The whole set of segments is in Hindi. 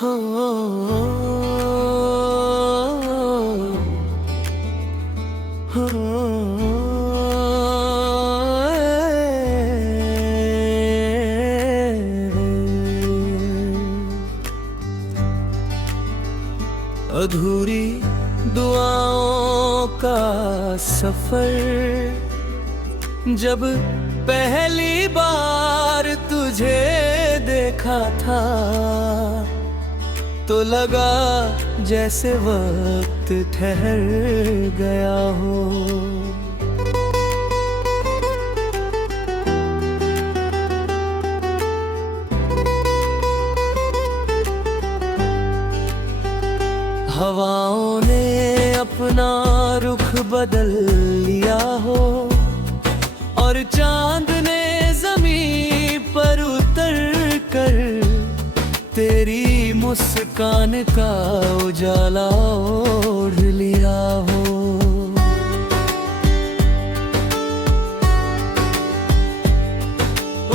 हो अधूरी दुआओं का सफर, जब पहली बार तुझे देखा था तो लगा जैसे वक्त ठहर गया हो। हवाओं ने अपना रुख बदल लिया हो और चांद ने ज़मीन पर उतर कर तेरी मुस्कान का उजाला ओढ़ लिया हो।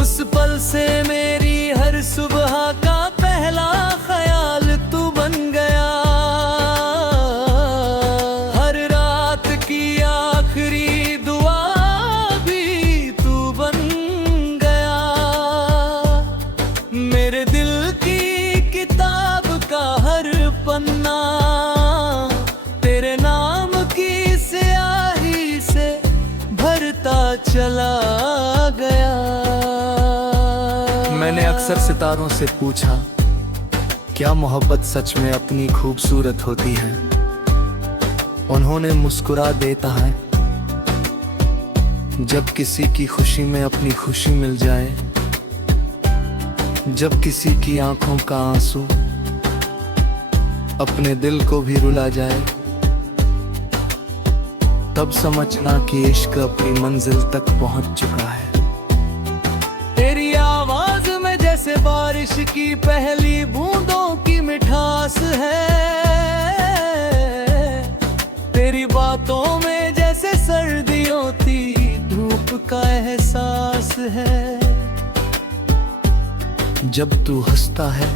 उस पल से मेरी हर सुबह का पहला ख्याल तू बन गया, हर रात की आखिरी दुआ भी तू बन गया। मेरे दिल की किताब का हर पन्ना तेरे नाम की स्याही से भरता चला गया। मैंने अक्सर सितारों से पूछा, क्या मोहब्बत सच में अपनी खूबसूरत होती है? उन्होंने मुस्कुरा देता है, जब किसी की खुशी में अपनी खुशी मिल जाए, जब किसी की आंखों का आंसू अपने दिल को भी रुला जाए, तब समझना कि इश्क अपनी मंजिल तक पहुंच चुका है। तेरी आवाज में जैसे बारिश की पहली बूंदों की मिठास है, तेरी बातों में जैसे सर्दियों की धूप का एहसास है। जब तू हंसता है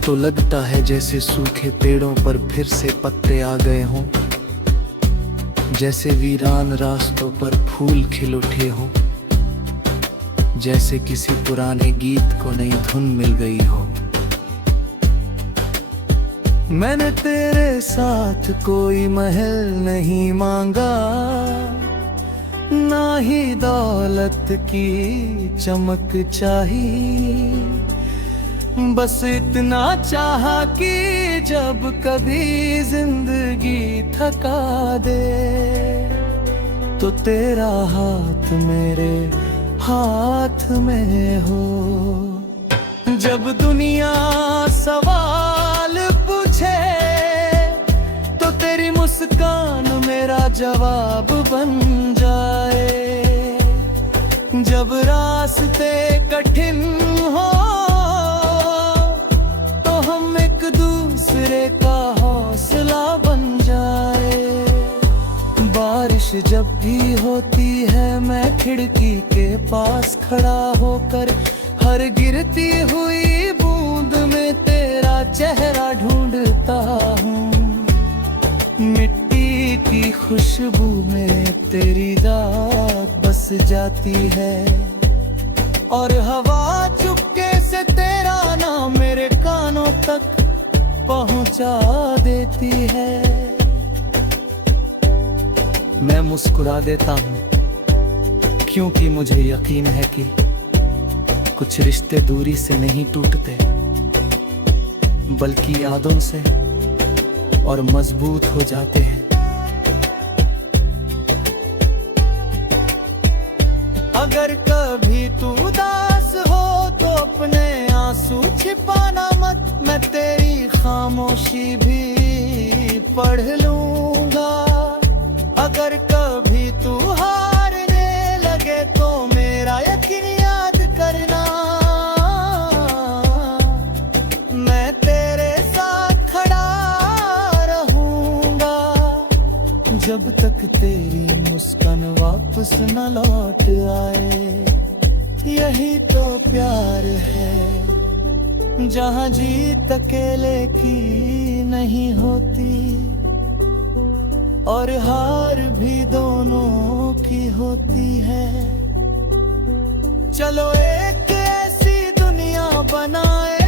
तो लगता है जैसे सूखे पेड़ों पर फिर से पत्ते आ गए हों, जैसे वीरान रास्तों पर फूल खिल उठे हों, जैसे किसी पुराने गीत को नई धुन मिल गई हो। मैंने तेरे साथ कोई महल नहीं मांगा, ना ही दौलत की चमक चाहिए, बस इतना चाहा कि जब कभी जिंदगी थका दे तो तेरा हाथ मेरे हाथ में हो। जब दुनिया सवाल पूछे तो तेरी मुस्कान मेरा जवाब बन जाए, जब रास्ते कठिन हो तो हम एक दूसरे का हौसला बन जाए। बारिश जब भी होती है मैं खिड़की के पास खड़ा होकर हर गिरती हुई बूंद में तेरा चेहरा ढूंढता हूँ। मिट्टी की खुशबू में तेरी दाग बस जाती है और हवा चुपके से तेरा नाम मेरे कानों तक पहुँचा देती है। मैं मुस्कुरा देता हूँ क्योंकि मुझे यकीन है कि कुछ रिश्ते दूरी से नहीं टूटते बल्कि यादों से और मजबूत हो जाते हैं। अगर कभी तू उदास हो तो अपने आंसू छिपाना मत, मैं तेरी खामोशी भी पढ़ लूंगा। अगर कभी तू हारने लगे तो मेरा यकीन याद करना, मैं तेरे साथ खड़ा रहूंगा जब तक तेरी मुस्कान वापस न लौट आए। यही तो प्यार है, जहाँ जीत अकेले की नहीं होती और हार भी दोनों की होती है। चलो एक ऐसी दुनिया बनाए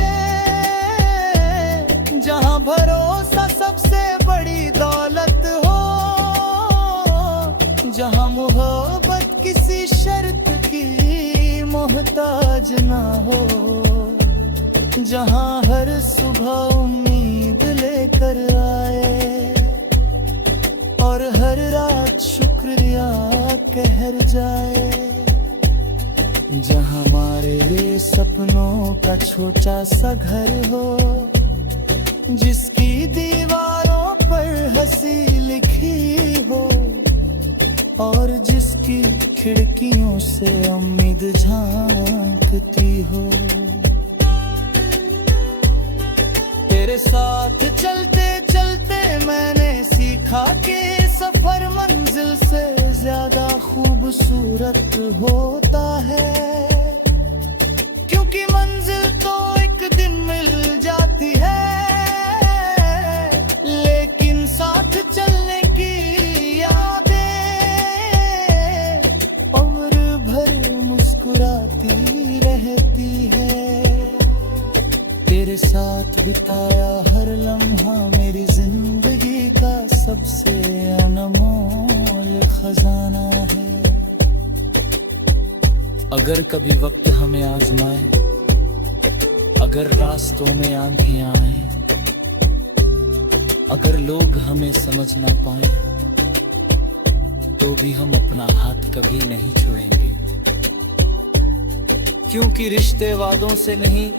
जहाँ भरोसा सबसे बड़ी दौलत हो, जहाँ मोहब्बत किसी शर्त की मोहताज ना हो, जहाँ हर सुबह उम्मीद लेकर आए और हर रात शुक्रिया कहर जाए, जहाँ हमारे सपनों का छोटा सा घर हो, जिसकी दीवारों पर हंसी लिखी हो और जिसकी खिड़कियों से उम्मीद झांकती हो। तेरे साथ चलते चलते मैंने सीखा कि सफर मंजिल से ज्यादा खूबसूरत होता है, क्योंकि मंजिल तो एक दिन मिल जाती है, लेकिन साथ चलने की यादें उम्र भर मुस्कुराती रहती है। तेरे साथ बिताया हर लम्हा मेरी जिंदगी का सबसे अनमोल खजाना है। अगर कभी वक्त हमें आजमाए, अगर रास्तों में आंधियां आए, अगर लोग हमें समझ ना पाए, तो भी हम अपना हाथ कभी नहीं छोड़ेंगे, क्योंकि रिश्ते वादों से नहीं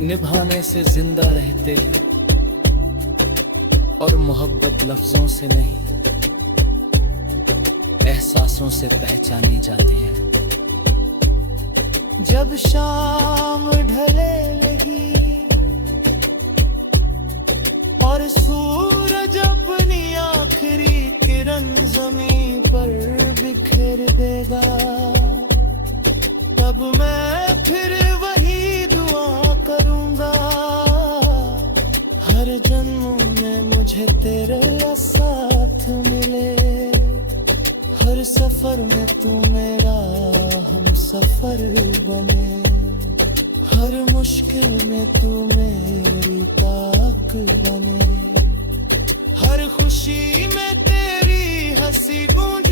निभाने से जिंदा रहते हैं और मोहब्बत लफ्जों से नहीं एहसासों से पहचानी जाती है। जब शाम ढले लगी और सूरज अपनी आखिरी किरण जमीन पर बिखेर देगा, तब मैं फिर वही दुआ करूंगा, हर जन्म में मुझे तेरा साथ मिले, हर सफर में तू मेरा हम सफर बने, हर मुश्किल में तू मेरी ताक बने, हर खुशी में तेरी हंसी गूंजे।